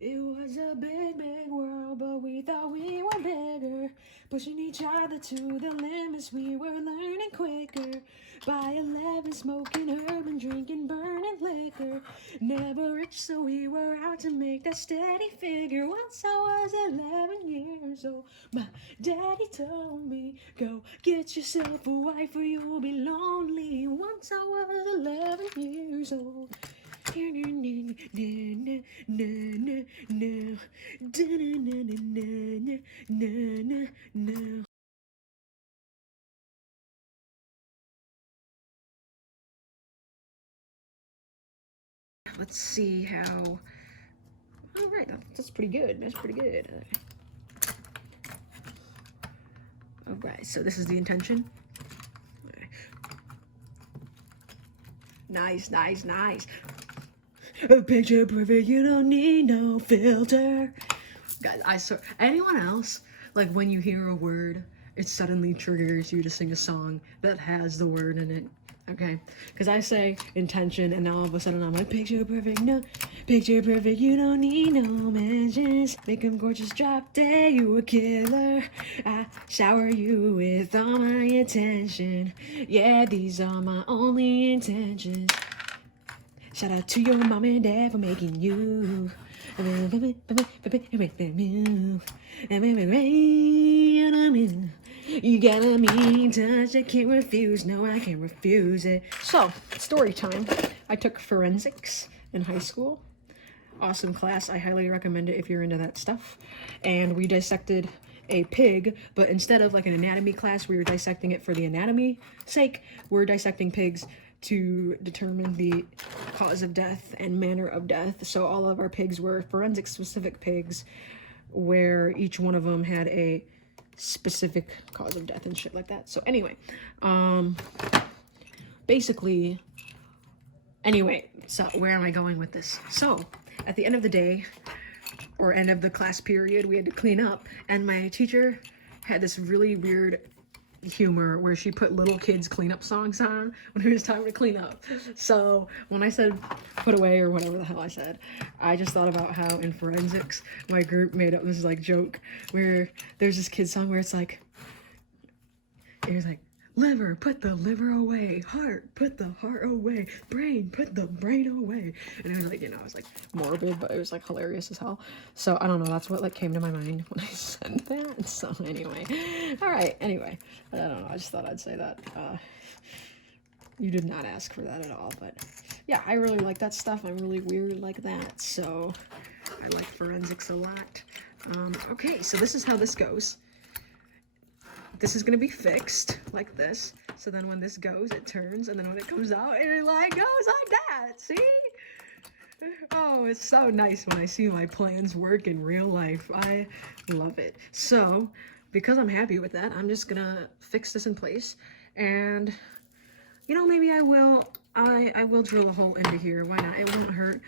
It was a big, big world, but we thought we were bigger. Pushing each other to the limits, we were learning quicker. By 11, smoking herb and drinking burning liquor. Never rich, so we were out to make that steady figure. Once I was 11 years old, my daddy told me, go get yourself a wife or you'll be lonely. Once I was 11 years old. Let's see how. All right, that's pretty good. That's pretty good. All right, so this is the intention. Nice, nice, nice. A picture perfect, you don't need no filter. Guys, I saw anyone else, like when you hear a word, it suddenly triggers you to sing a song that has the word in it. Okay, because I say intention, and now all of a sudden I'm like, picture perfect, no, picture perfect, you don't need no mentions. Make 'em gorgeous, drop dead, you a killer. I shower you with all my attention. Yeah, these are my only intentions. Shout out to your mom and dad for making you. You got a mean touch I can't refuse. No, I can't refuse it. So, story time. I took forensics in high school. Awesome class. I highly recommend it if you're into that stuff. And we dissected a pig, but instead of like an anatomy class, we were dissecting it for the anatomy sake. We're dissecting pigs to determine the cause of death and manner of death. So all of our pigs were forensic specific pigs, where each one of them had a specific cause of death and shit like that. So anyway, basically, anyway, so where am I going with this? So at the end of the day, or end of the class period, we had to clean up, and my teacher had this really weird humor where she put little kids cleanup songs on when it was time to clean up. So when I said put away or whatever the hell I said, I just thought about how in forensics my group made up this like joke where there's this kid song where it was like, liver, put the liver away. Heart, put the heart away. Brain, put the brain away. And it was like, you know, it was like morbid, but it was like hilarious as hell. So I don't know, that's what like came to my mind when I said that. So anyway, all right, anyway, I don't know, I just thought I'd say that. You did not ask for that at all, but yeah, I really like that stuff. I'm really weird like that, so I like forensics a lot. Okay, so this is how this goes. This is gonna be fixed like this. So then when this goes, it turns, and then when it comes out, it like goes like that. See? Oh, it's so nice when I see my plans work in real life. I love it. So, because I'm happy with that, I'm just gonna fix this in place, and you know, maybe I will drill a hole into here. Why not? It won't hurt.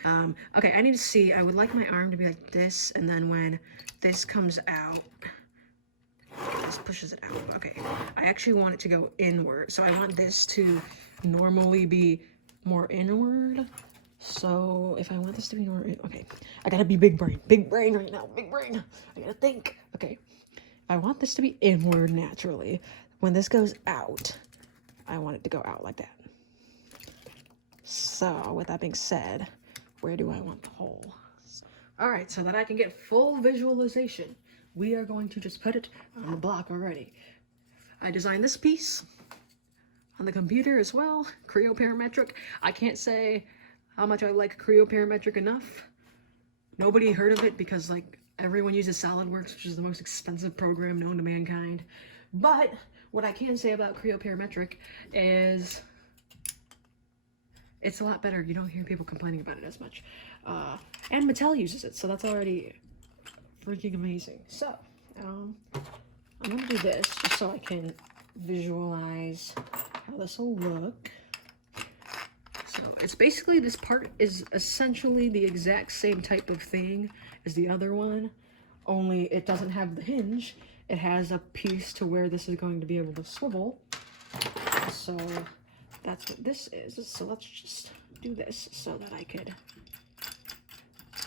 Okay, I need to see. I would like my arm to be like this, and then when this comes out, this pushes it out. Okay, I actually want it to go inward, so I want this to normally be more inward. So if I want this to be more, okay, I gotta be big brain right now, big brain. I gotta think. Okay, I want this to be inward naturally. When this goes out, I want it to go out like that. So with that being said, where do I want the hole? All right, so that I can get full visualization, we are going to just put it on the block already. I designed this piece on the computer as well, Creo Parametric. I can't say how much I like Creo Parametric enough. Nobody heard of it because like everyone uses SolidWorks, which is the most expensive program known to mankind. But what I can say about Creo Parametric is it's a lot better. You don't hear people complaining about it as much. And Mattel uses it, so that's already freaking amazing. So, I'm gonna do this just so I can visualize how this will look. So it's basically, this part is essentially the exact same type of thing as the other one, only it doesn't have the hinge. It has a piece to where this is going to be able to swivel. So that's what this is. So let's just do this so that I could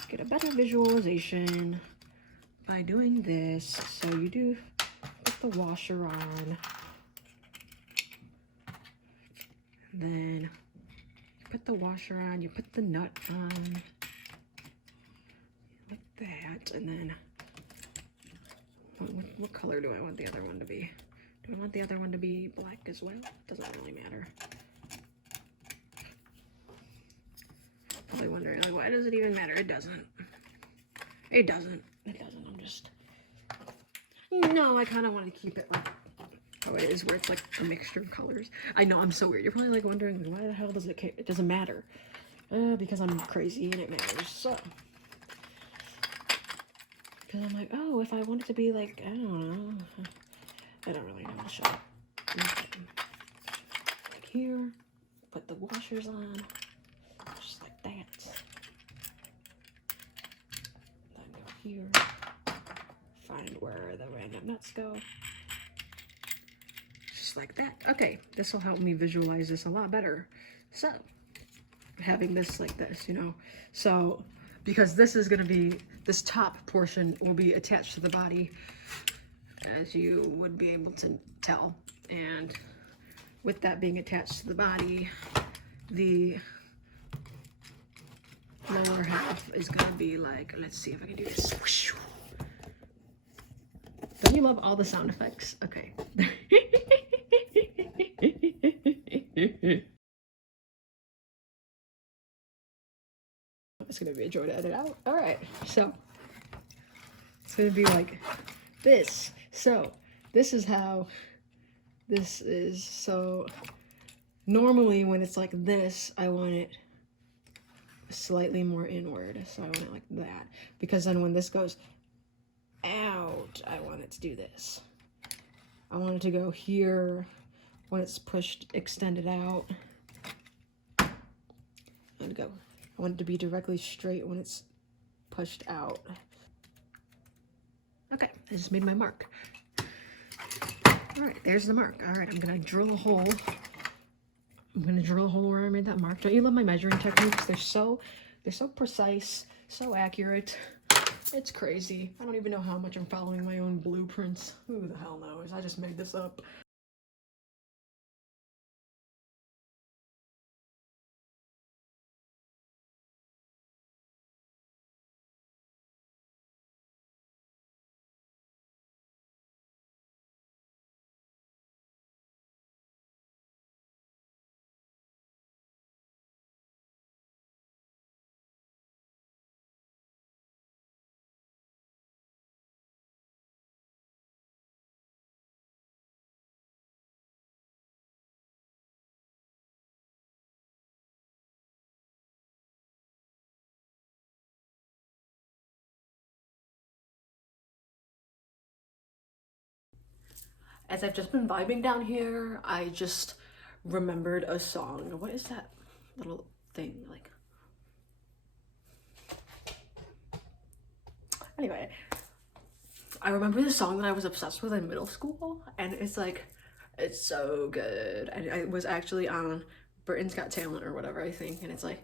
get a better visualization by doing this. So you do put the washer on, and then you put the washer on, you put the nut on, like that, and then what color do I want the other one to be? Do I want the other one to be black as well? Doesn't really matter. Probably wondering, like, why does it even matter? It doesn't. It doesn't. It doesn't. I'm just... No, I kind of want to keep it like how it is, where it's like a mixture of colors. I know, I'm so weird. You're probably like wondering, why the hell does it care? It doesn't matter. Because I'm crazy and it matters. So... Because I'm like, oh, if I want it to be like, I don't know. I don't really know. I'll show it. Like here, put the washers on, just like that. Then go here, find where the random nuts go. Just like that. Okay, this will help me visualize this a lot better. So, having this like this, you know. So, because this is going to be, this top portion will be attached to the body, as you would be able to tell. And with that being attached to the body, the lower half is going to be like, let's see if I can do this. Don't you love all the sound effects? Okay. It's going to be a joy to edit out. All right, so it's going to be like this. So this is how this is. So normally when it's like this, I want it slightly more inward. So I want it like that, because then when this goes out, I want it to do this. I want it to go here when it's pushed, extended out, and go. I want it to be directly straight when it's pushed out. Okay, I just made my mark. All right, there's the mark. All right, I'm gonna drill a hole. I'm gonna drill a hole where I made that mark. Don't you love my measuring techniques? They're so precise, so accurate. It's crazy. I don't even know how much I'm following my own blueprints. Who the hell knows? I just made this up. As I've just been vibing down here, I just remembered a song. What is that little thing? Like, anyway, I remember the song that I was obsessed with in middle school, and it's like, it's so good. And I was actually on Britain's Got Talent or whatever, I think, and it's like,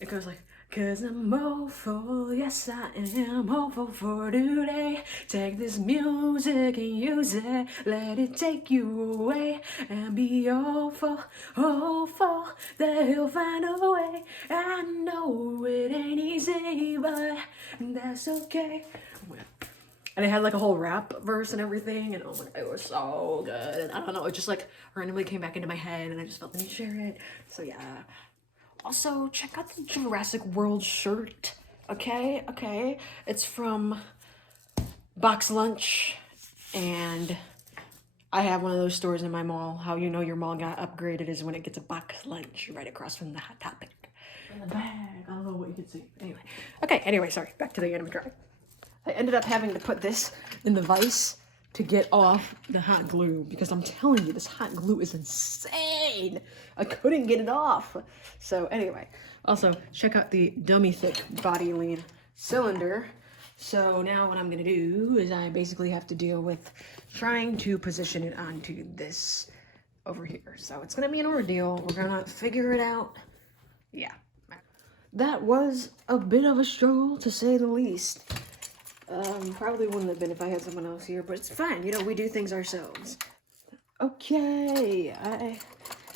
it goes like, 'cause I'm hopeful, yes I am hopeful for today. Take this music and use it, let it take you away, and be hopeful, hopeful that he'll find a way. I know it ain't easy, but that's okay. And it had like a whole rap verse and everything, and oh my god, it was so good. And I don't know, it just like randomly came back into my head, and I just felt the need to share it. So yeah. Also, check out the Jurassic World shirt, okay? Okay, it's from Box Lunch, and I have one of those stores in my mall. How you know your mall got upgraded is when it gets a Box Lunch right across from the Hot Topic. In the bag, I don't know what you can see. Anyway, okay, anyway, sorry, back to the animatronic. I ended up having to put this in the vise to get off the hot glue, because I'm telling you, this hot glue is insane. I couldn't get it off. So anyway, also check out the dummy thick body lean cylinder. So now what I'm gonna do is I basically have to deal with trying to position it onto this over here. So it's gonna be an ordeal. We're gonna figure it out. Yeah. that was a bit of a struggle, to say the least. Probably wouldn't have been if I had someone else here, but it's fine. You know, we do things ourselves. Okay, I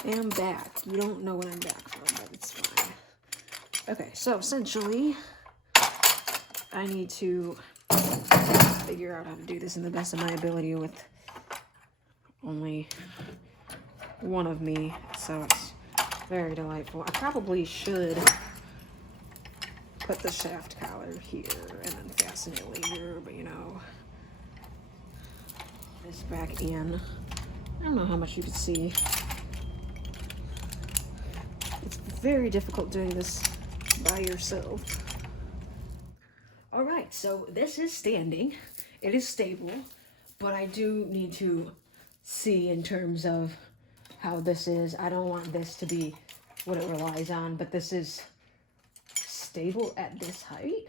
am back. You don't know what I'm back from, but it's fine. Okay, so essentially, I need to figure out how to do this in the best of my ability with only one of me, so it's very delightful. I probably should put the shaft collar here and then fasten it later, but you know, this back in. I don't know how much you can see. It's very difficult doing this by yourself. All right, so this is standing. It is stable, but I do need to see in terms of how this is. I don't want this to be what it relies on, but this is stable at this height.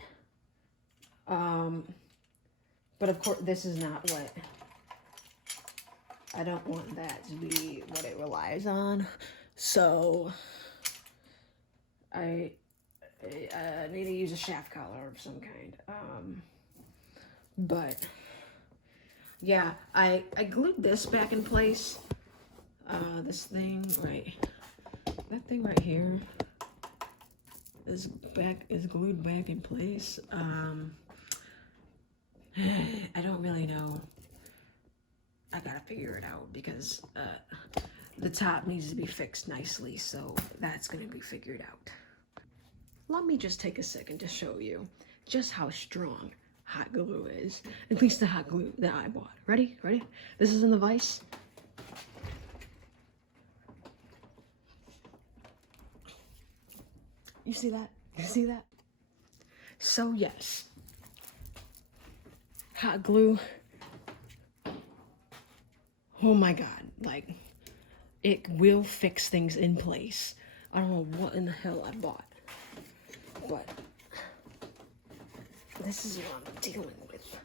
But of course, this is not what, I don't want that to be what it relies on. So I need to use a shaft collar of some kind. But yeah, I glued this back in place. This thing, right, that thing right here is glued back in place. I don't really know. I gotta figure it out because the top needs to be fixed nicely, so that's gonna be figured out. Let me just take a second to show you just how strong hot glue is. At least the hot glue that I bought. Ready? Ready? This is in the vise. You see that? You see that? So yes, hot glue. Oh my God, like, it will fix things in place. I don't know what in the hell I bought, but this is what I'm dealing with.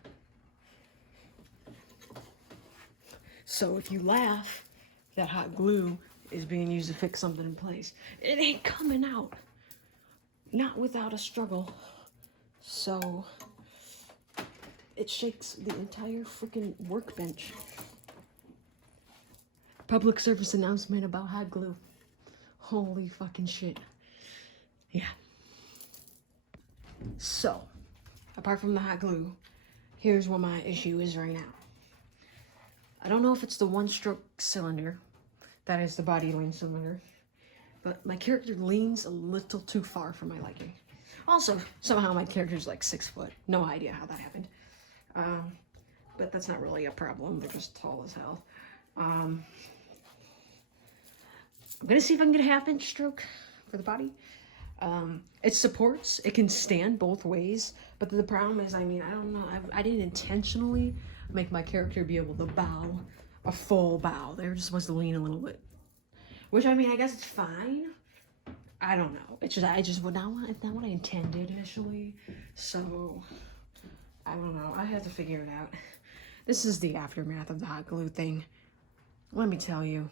So if you laugh that hot glue is being used to fix something in place, it ain't coming out. Not without a struggle. So it shakes the entire freaking workbench. Public service announcement about hot glue. Holy fucking shit. Yeah. So, apart from the hot glue, here's what my issue is right now. I don't know if it's the one-stroke cylinder, that is the body lane cylinder, but my character leans a little too far for my liking. Also, somehow my character's like 6 foot. No idea how that happened. But that's not really a problem. They're just tall as hell. I'm gonna see if I can get a 1/2 inch stroke for the body. It supports, it can stand both ways, but the problem is, I mean, I don't know, I didn't intentionally make my character be able to bow, a full bow. They're just supposed to lean a little bit. Which, I mean, I guess it's fine. I don't know. It's just, it's not what I intended initially. So, I don't know. I have to figure it out. This is the aftermath of the hot glue thing. Let me tell you,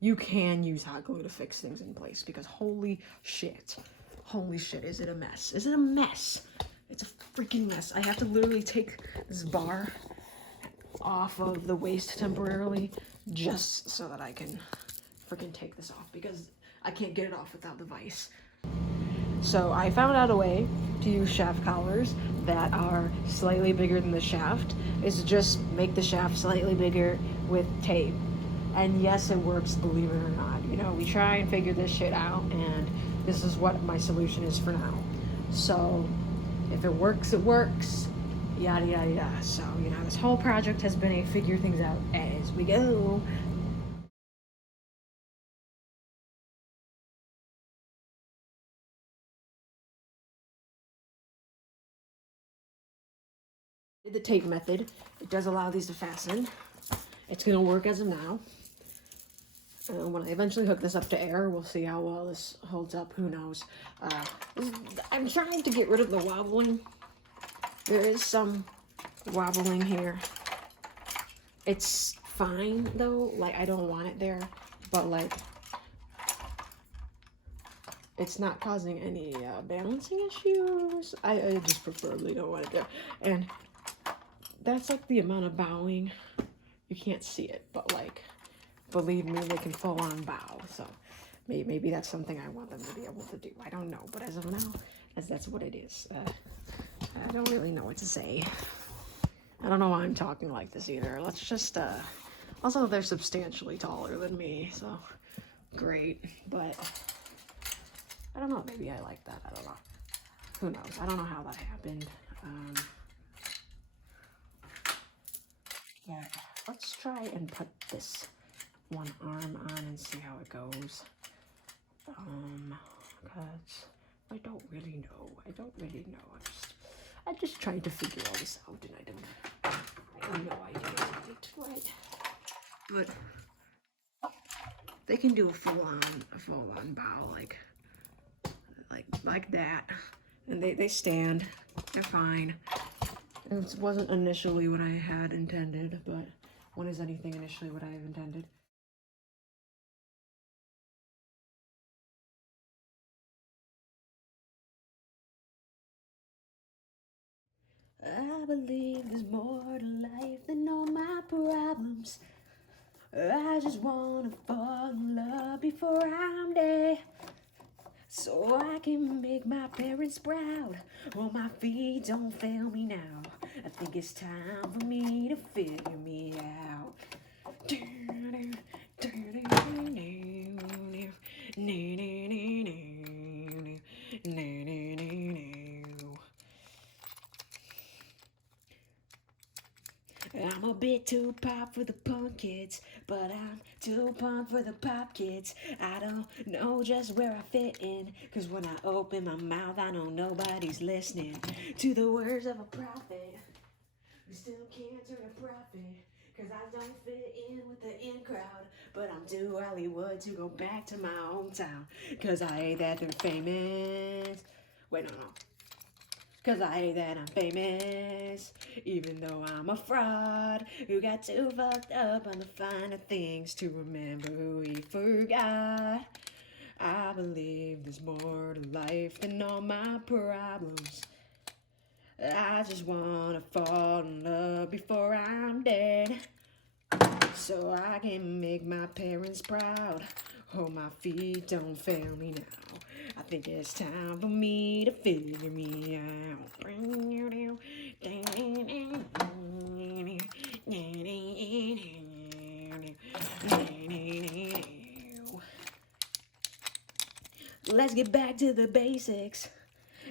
you can use hot glue to fix things in place because holy shit, is it a mess? Is it a mess? It's a freaking mess. I have to literally take this bar off of the waist temporarily just so that I can freaking take this off because I can't get it off without the vise. So I found out a way to use shaft collars that are slightly bigger than the shaft, is to just make the shaft slightly bigger with tape. And yes, it works, believe it or not. You know, we try and figure this shit out, and this is what my solution is for now. So if it works, it works. Yada, yada, yada. So, you know, this whole project has been a figure things out as we go. The tape method, it does allow these to fasten. It's gonna work as of now. When I eventually hook this up to air, we'll see how well this holds up. Who knows? I'm trying to get rid of the wobbling. There is some wobbling here. It's fine though. Like, I don't want it there, but like, it's not causing any balancing issues. I just preferably don't want to do. And that's like the amount of bowing. You can't see it, but like, believe me, they can full on bow. So maybe that's something I want them to be able to do. I don't know, but as of now, as that's what it is. I don't really know what to say. I don't know why I'm talking like this either. Let's just, also they're substantially taller than me, so great. But I don't know, maybe I like that. I don't know. Who knows? I don't know how that happened. Yeah, let's try and put this one arm on and see how it goes. Cause I don't really know. I'm just trying to figure all this out, and I have no idea right. But they can do a full on bow like that, and they stand. They're fine. It wasn't initially what I had intended, but when is anything initially what I have intended? I believe there's more to life than all my problems. I just wanna fall in love before I'm dead, so I can make my parents proud. Oh, my feet don't fail me now. I think it's time for me to figure me out. I'm a bit too pop for the punk kids, but I'm too punk for the pop kids. I don't know just where I fit in, cause when I open my mouth I know nobody's listening to the words of a prophet. We still can't turn a profit, cause I don't fit in with the in crowd. But I'm too Hollywood to go back to my hometown, cause I hate that they're famous. Wait, no. Cause I hate that I'm famous, even though I'm a fraud who got too fucked up on the finer things to remember who he forgot. I believe there's more to life than all my problems. I just wanna fall in love before I'm dead, so I can make my parents proud. Oh, my feet don't fail me now. I think it's time for me to figure me out. Let's get back to the basics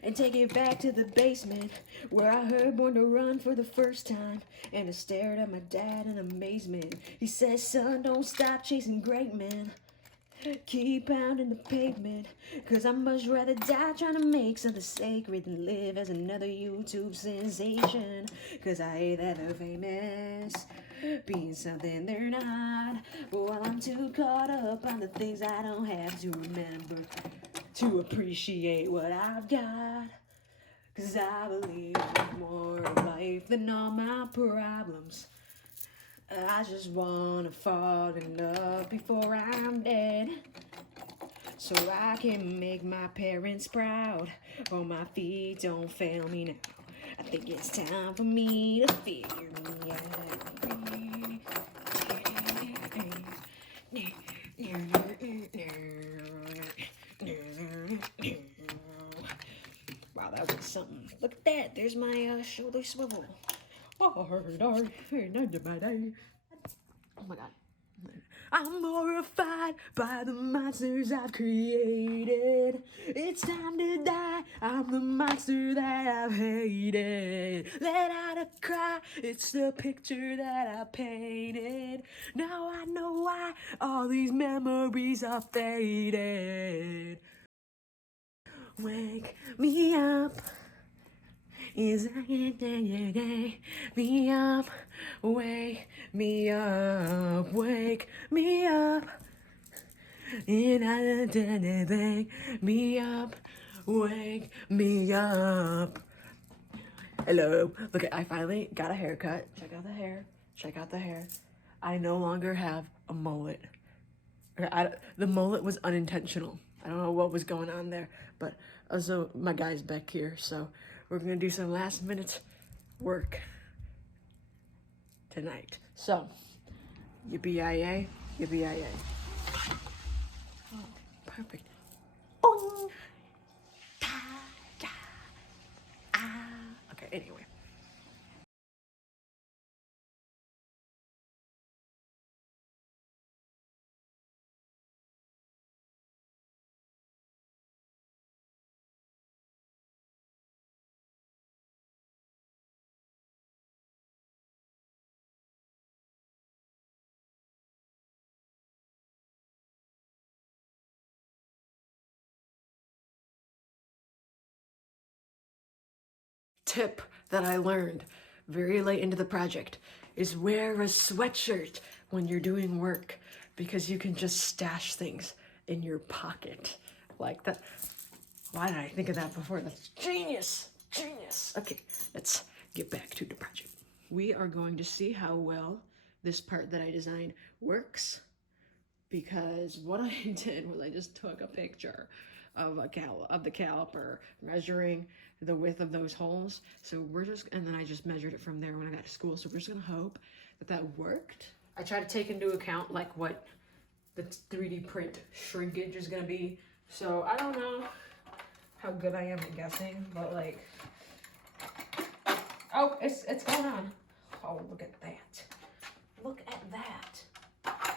and take it back to the basement, where I heard Born to Run for the first time, and I stared at my dad in amazement. He says, son, don't stop chasing great men. Keep pounding the pavement, cause I'd much rather die trying to make something sacred than live as another YouTube sensation. Cause I hate that they're famous, being something they're not. But while I'm too caught up on the things I don't have to remember to appreciate what I've got. Cause I believe there's more to life than all my problems. I just wanna fall in love before I'm dead, so I can make my parents proud. Oh, my feet don't fail me now. I think it's time for me to figure me out. Wow, that was something. Look at that. There's my shoulder swivel. Oh my god. I'm horrified by the monsters I've created. It's time to die. I'm the monster that I've hated. Let out a cry. It's the picture that I painted. Now I know why all these memories are faded. Wake me up. Is me up, wake me up, wake me up. And I did anything, me up, wake me up. Hello, look, I finally got a haircut. Check out the hair, check out the hair. I no longer have a mullet. The mullet was unintentional. I don't know what was going on there, but also my guy's back here, so we're gonna do some last minute work tonight. So, yippee-yi-yay, yippee-yi-yay. Oh, perfect. Boing. Okay, anyway. Tip that I learned very late into the project is wear a sweatshirt when you're doing work, because you can just stash things in your pocket like that. Why did I think of that before? That's genius, genius. Okay, let's get back to the project. We are going to see how well this part that I designed works, because what I did was I just took a picture of the caliper, measuring the width of those holes. So and then I just measured it from there when I got to school. So we're just gonna hope that that worked. I try to take into account like what the 3D print shrinkage is gonna be. So I don't know how good I am at guessing, but like, oh, it's going on. Oh, look at that. Look at that.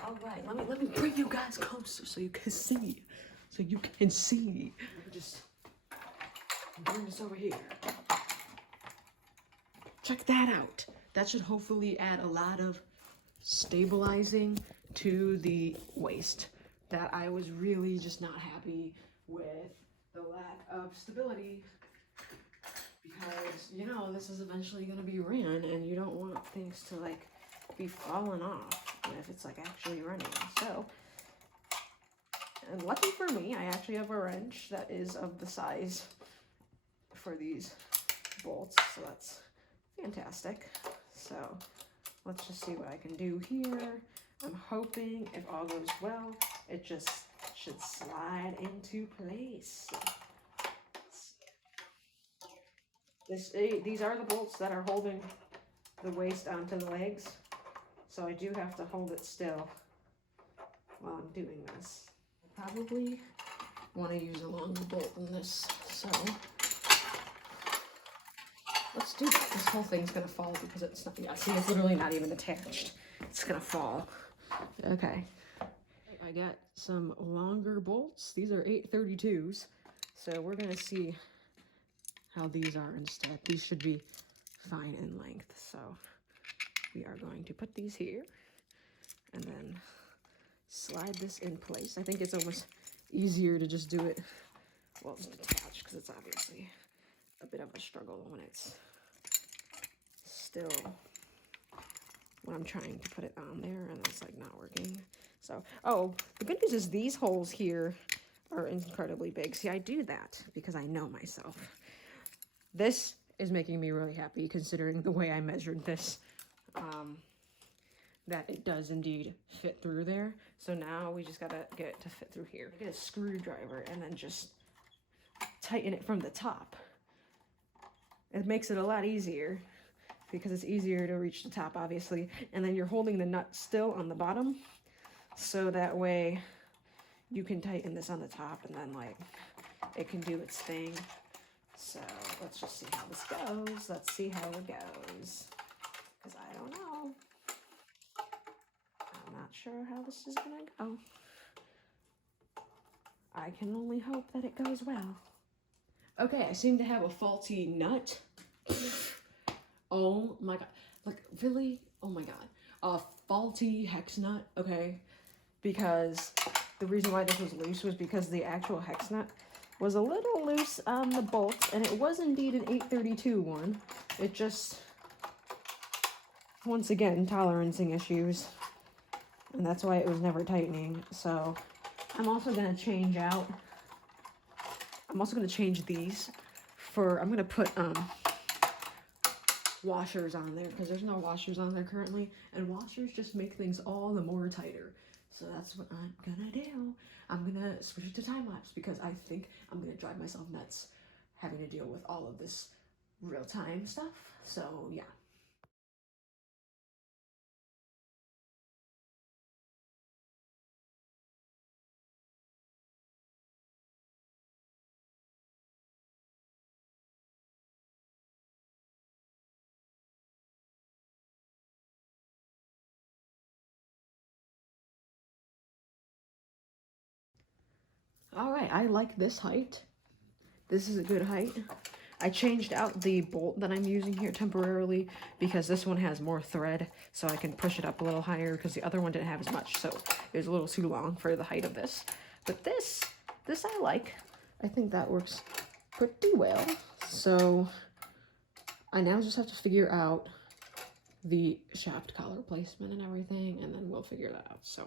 All right, let me bring you guys closer so you can see. So you can see. Just bring this over here. Check that out. That should hopefully add a lot of stabilizing to the waist that I was really just not happy with the lack of stability, because, you know, this is eventually going to be ran and you don't want things to like be falling off if it's like actually running. So, and lucky for me, I actually have a wrench that is of the size for these bolts, so that's fantastic. So let's just see what I can do here. I'm hoping if all goes well, it just should slide into place. These are the bolts that are holding the waist onto the legs, so I do have to hold it still while I'm doing this. I probably want to use a longer bolt than this, so let's do that. This whole thing's gonna fall because it's not, yeah, see, it's literally not even attached. It's gonna fall. Okay. I got some longer bolts. These are 832s, so we're gonna see how these are instead. These should be fine in length, so we are going to put these here and then slide this in place. I think it's almost easier to just do it, well, just attach, because it's obviously a bit of a struggle when it's still, when I'm trying to put it on there and it's like not working. So, oh, the good news is these holes here are incredibly big. See, I do that because I know myself. This is making me really happy, considering the way I measured this, that it does indeed fit through there. So now we just gotta get it to fit through here. Get a screwdriver and then just tighten it from the top. It makes it a lot easier because it's easier to reach the top, obviously. And then you're holding the nut still on the bottom, so that way you can tighten this on the top and then like it can do its thing. So let's just see how this goes. Let's see how it goes, because I don't know. I'm not sure how this is gonna go. I can only hope that it goes well. Okay, I seem to have a faulty nut. Oh my god. Like, really? Oh my god. A faulty hex nut, okay? Because the reason why this was loose was because the actual hex nut was a little loose on the bolt, and it was indeed an 832 one. It just, once again, tolerancing issues. And that's why it was never tightening. So I'm also going to change out, I'm also going to change these for, I'm going to put washers on there, because there's no washers on there currently, and washers just make things all the more tighter. So that's what I'm gonna do. I'm gonna switch it to time-lapse because I think I'm gonna drive myself nuts having to deal with all of this real-time stuff. So yeah. All right, I like this height. This is a good height. I changed out the bolt that I'm using here temporarily because this one has more thread, so I can push it up a little higher because the other one didn't have as much, so it was a little too long for the height of this. But this I like. I think that works pretty well. So I now just have to figure out the shaft collar placement and everything, and then we'll figure that out. So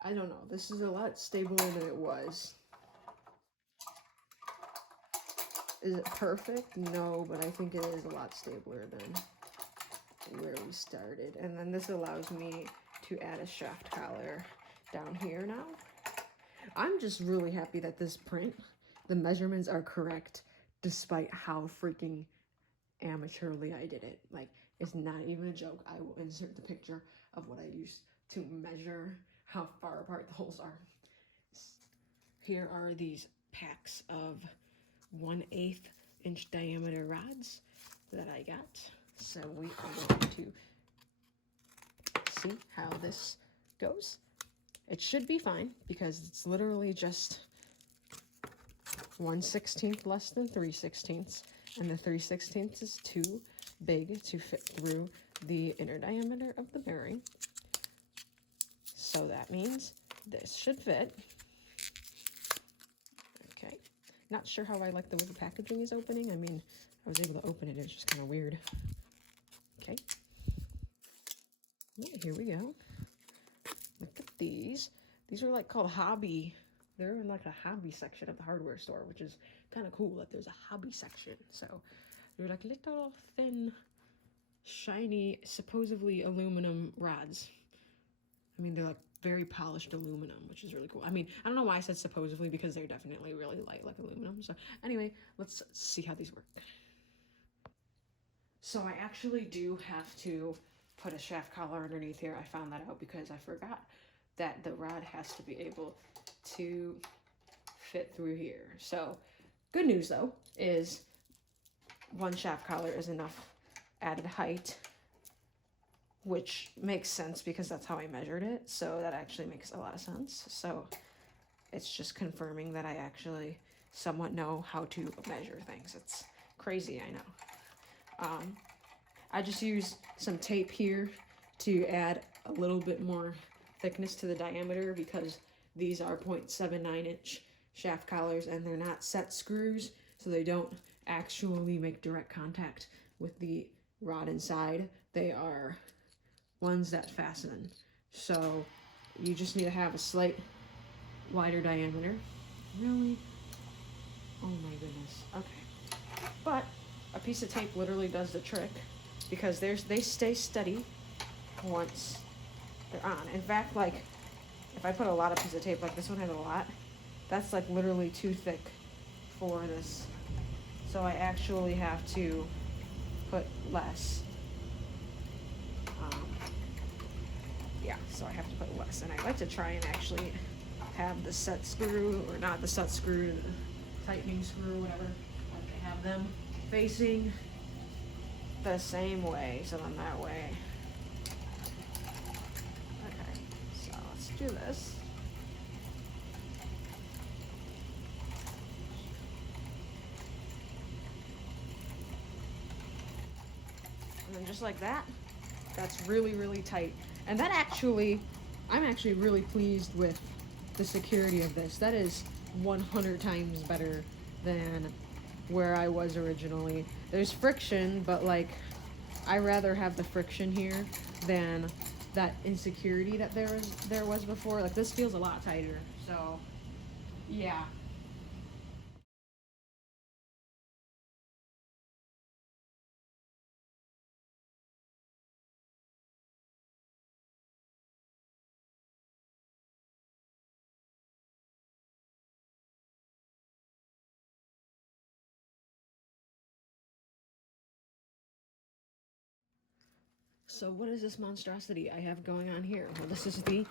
I don't know. This is a lot stabler than it was. Is it perfect? No, but I think it is a lot stabler than where we started. And then this allows me to add a shaft collar down here now. I'm just really happy that this print, the measurements are correct despite how freaking amateurly I did it. Like, it's not even a joke. I will insert the picture of what I used to measure how far apart the holes are. Here are these packs of 1/8 inch diameter rods that I got. So we are going to see how this goes. It should be fine because it's literally just 1/16 less than 3/16, and the 3/16 is too big to fit through the inner diameter of the bearing. So that means this should fit. Okay, not sure how I like the way the packaging is opening. I mean, I was able to open it, it's just kind of weird. Okay, yeah, here we go. Look at these. These are like called hobby. They're in like a hobby section of the hardware store, which is kind of cool that there's a hobby section. So they're like little thin, shiny, supposedly aluminum rods. I mean, they're like very polished aluminum, which is really cool. I mean, I don't know why I said supposedly because they're definitely really light like aluminum. So anyway, let's see how these work. So I actually do have to put a shaft collar underneath here. I found that out because I forgot that the rod has to be able to fit through here. So good news though is one shaft collar is enough added height, which makes sense because that's how I measured it. So that actually makes a lot of sense. So it's just confirming that I actually somewhat know how to measure things. It's crazy, I know. I just use some tape here to add a little bit more thickness to the diameter because these are 0.79 inch shaft collars and they're not set screws, so they don't actually make direct contact with the rod inside. They are ones that fasten. So you just need to have a slight wider diameter. Really? Oh my goodness. Okay. But a piece of tape literally does the trick because they stay steady once they're on. In fact, like if I put a lot of piece of tape, like this one has a lot, that's like literally too thick for this. So I actually have to put less. Yeah, so I have to put less. And I like to try and actually have the set screw, or not the set screw, the tightening screw, whatever. Like they have them facing the same way, so then that way. Okay, so let's do this. And then just like that, that's really, really tight. And that actually, I'm actually really pleased with the security of this. That is 100 times better than where I was originally. There's friction, but like, I rather have the friction here than that insecurity that there was before. Like this feels a lot tighter. So yeah. So what is this monstrosity I have going on here? Well, this is the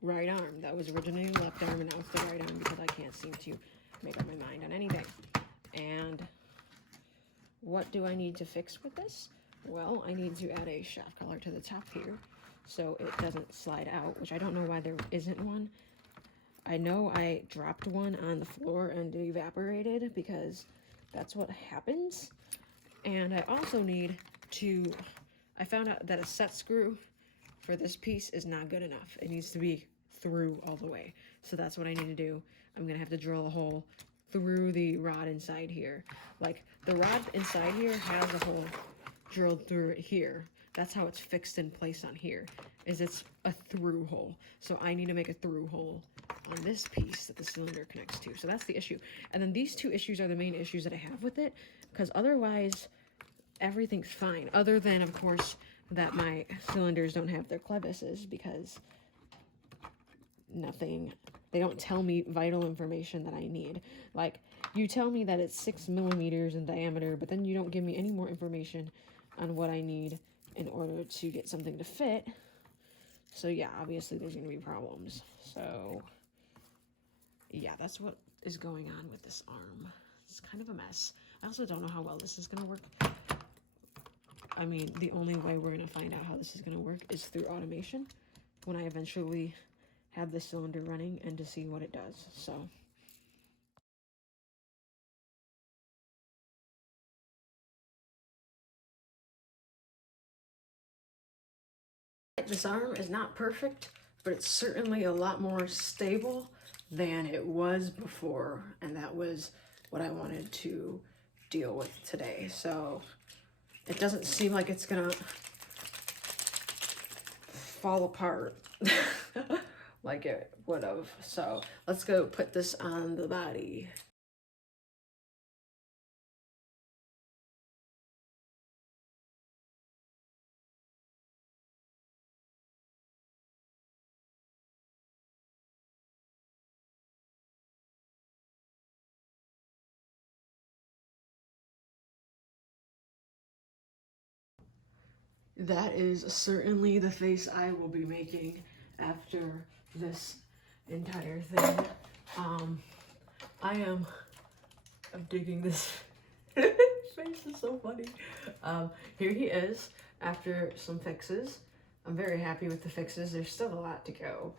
right arm. That was originally left arm, and now it's the right arm because I can't seem to make up my mind on anything. And what do I need to fix with this? Well, I need to add a shaft collar to the top here so it doesn't slide out, which I don't know why there isn't one. I know I dropped one on the floor and it evaporated because that's what happens. And I also need to, I found out that a set screw for this piece is not good enough. It needs to be through all the way. So that's what I need to do. I'm gonna have to drill a hole through the rod inside here. Like the rod inside here has a hole drilled through it here. That's how it's fixed in place on here, is it's a through hole. So I need to make a through hole on this piece that the cylinder connects to. So that's the issue. And then these two issues are the main issues that I have with it, because otherwise everything's fine. Other than, of course, that my cylinders don't have their clevises because they don't tell me vital information that I need. Like, you tell me that it's 6 millimeters in diameter, but then you don't give me any more information on what I need in order to get something to fit. So yeah, obviously there's gonna be problems. So yeah, that's what is going on with this arm. It's kind of a mess. I also don't know how well this is gonna work. I mean, the only way we're gonna find out how this is gonna work is through automation when I eventually have the cylinder running and to see what it does. So this arm is not perfect, but it's certainly a lot more stable than it was before, and that was what I wanted to deal with today. So it doesn't seem like it's gonna fall apart like it would have. So let's go put this on the body. That is certainly the face I will be making after this entire thing. I'm digging this. Face is so funny. Here he is after some fixes. I'm very happy with the fixes. There's still a lot to go.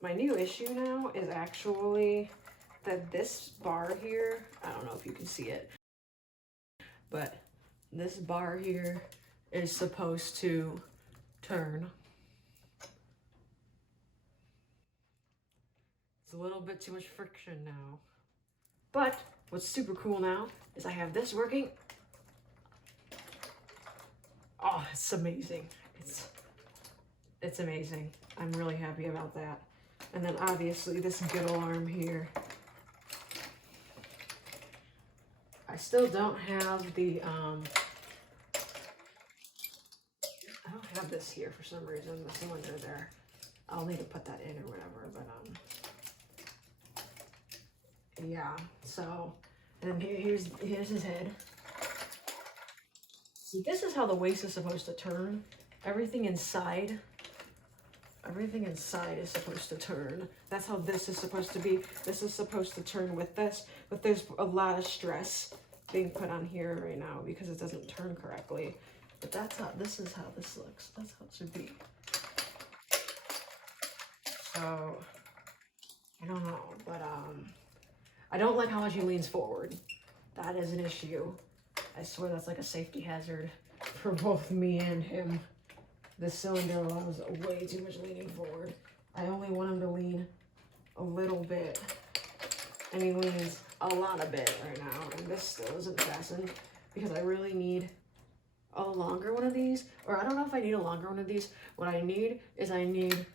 My new issue now is actually that this bar here, I don't know if you can see it, but this bar here is supposed to turn. It's a little bit too much friction now. But what's super cool now is I have this working. Oh, it's amazing. It's amazing. I'm really happy about that. And then obviously this good arm here. I still don't have the, I don't have this here for some reason, the cylinder there. I'll need to put that in or whatever, but yeah, so, and then here's his head. See, this is how the waist is supposed to turn. Everything inside is supposed to turn. That's how this is supposed to be. This is supposed to turn with this, but there's a lot of stress being put on here right now because it doesn't turn correctly. But this is how this looks. That's how it should be. So, I don't know, but I don't like how much he leans forward. That is an issue. I swear that's like a safety hazard for both me and him. This cylinder allows way too much leaning forward. I only want him to lean a little bit, and he leans a lot of bit right now, and this still isn't fastened because I really need a longer one of these, or I don't know if I need a longer one of these. What I need is I need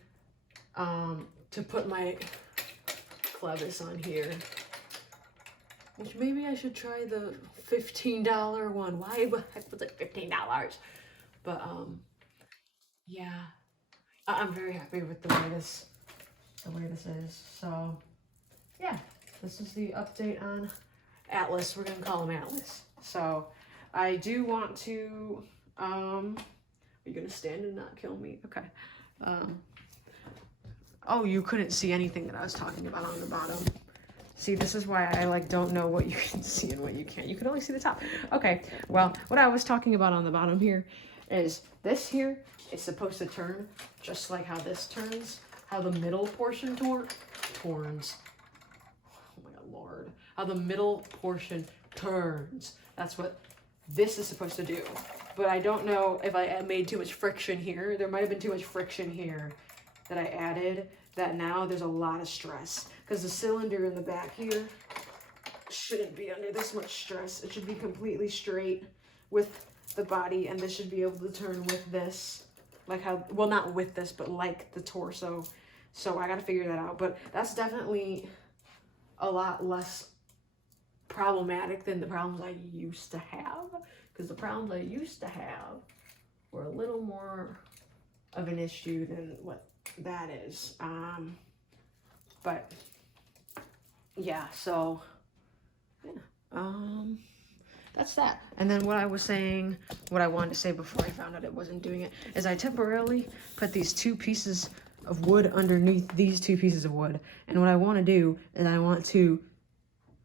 to put my clevis on here, which maybe I should try the $15 one. Why the heck was it $15? But yeah, I'm very happy with the way this is. So yeah, this is the update on Atlas. We're gonna call him Atlas. So I do want to are you gonna stand and not kill me? Okay. Oh, you couldn't see anything that I was talking about on the bottom. See, this is why I like don't know what you can see and what you can't. You can only see the top. Okay, well, what I was talking about on the bottom here is this here is supposed to turn just like how this turns, how the middle portion turns. Oh my God, Lord. How the middle portion turns. That's what this is supposed to do. But I don't know if I made too much friction here. There might have been too much friction here that I added, that now there's a lot of stress. Because the cylinder in the back here shouldn't be under this much stress. It should be completely straight with the body, and this should be able to turn with this. Like how, well, not with this, but like the torso. So I gotta figure that out. But that's definitely a lot less problematic than the problems I used to have. Because the problems I used to have were a little more of an issue than what that is. But yeah, so yeah, that's that. And then what I was saying, what I wanted to say before I found out it wasn't doing it, is I temporarily put these 2 pieces of wood underneath these 2 pieces of wood. And what I want to do is I want to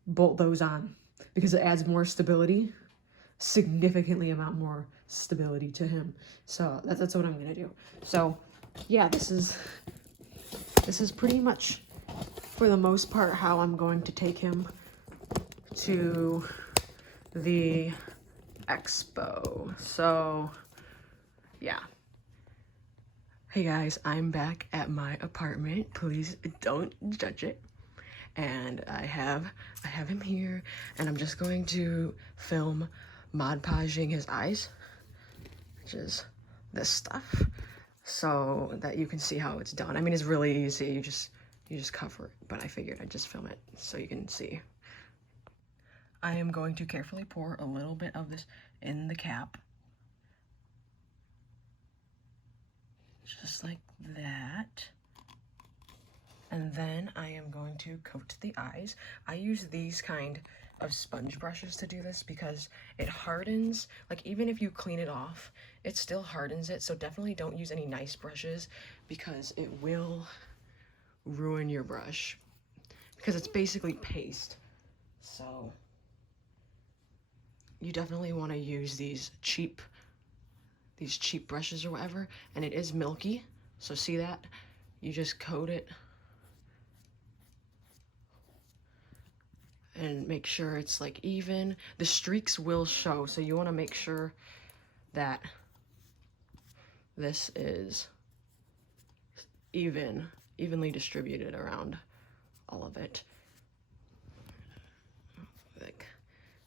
bolt those on because it adds more stability, significantly amount more stability to him. So that's what I'm gonna do. So yeah, this is pretty much for the most part how I'm going to take him to the expo. So yeah. Hey guys, I'm back at my apartment. Please don't judge it. And I have him here, and I'm just going to film Mod Podging his eyes, which is this stuff, so that you can see how it's done. I mean, it's really easy. You just cover it, but I figured I'd just film it so you can see. I am going to carefully pour a little bit of this in the cap, just like that. And then I am going to coat the eyes. I use these kind of sponge brushes to do this because it hardens, like even if you clean it off, it still hardens it. So definitely don't use any nice brushes because it will ruin your brush because it's basically paste. So you definitely want to use these cheap brushes or whatever. And it is milky, so see that? You just coat it and make sure it's like even. The streaks will show, so you want to make sure that this is evenly distributed around all of it.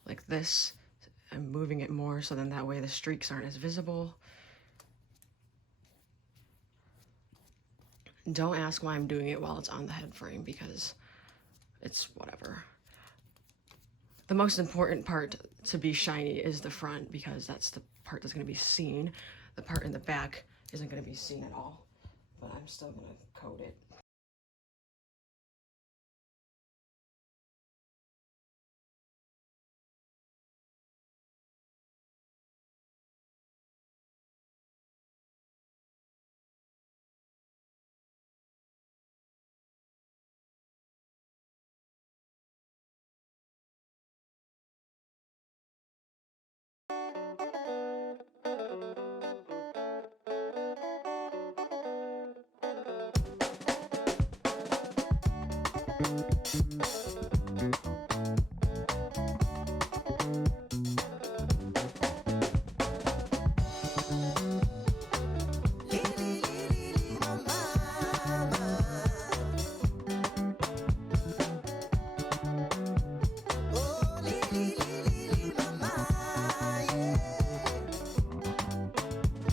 Like this. I'm moving it more so then that way the streaks aren't as visible. Don't ask why I'm doing it while it's on the head frame because it's whatever. The most important part to be shiny is the front because that's the part that's going to be seen. The part in the back isn't going to be seen at all, but I'm still going to coat it.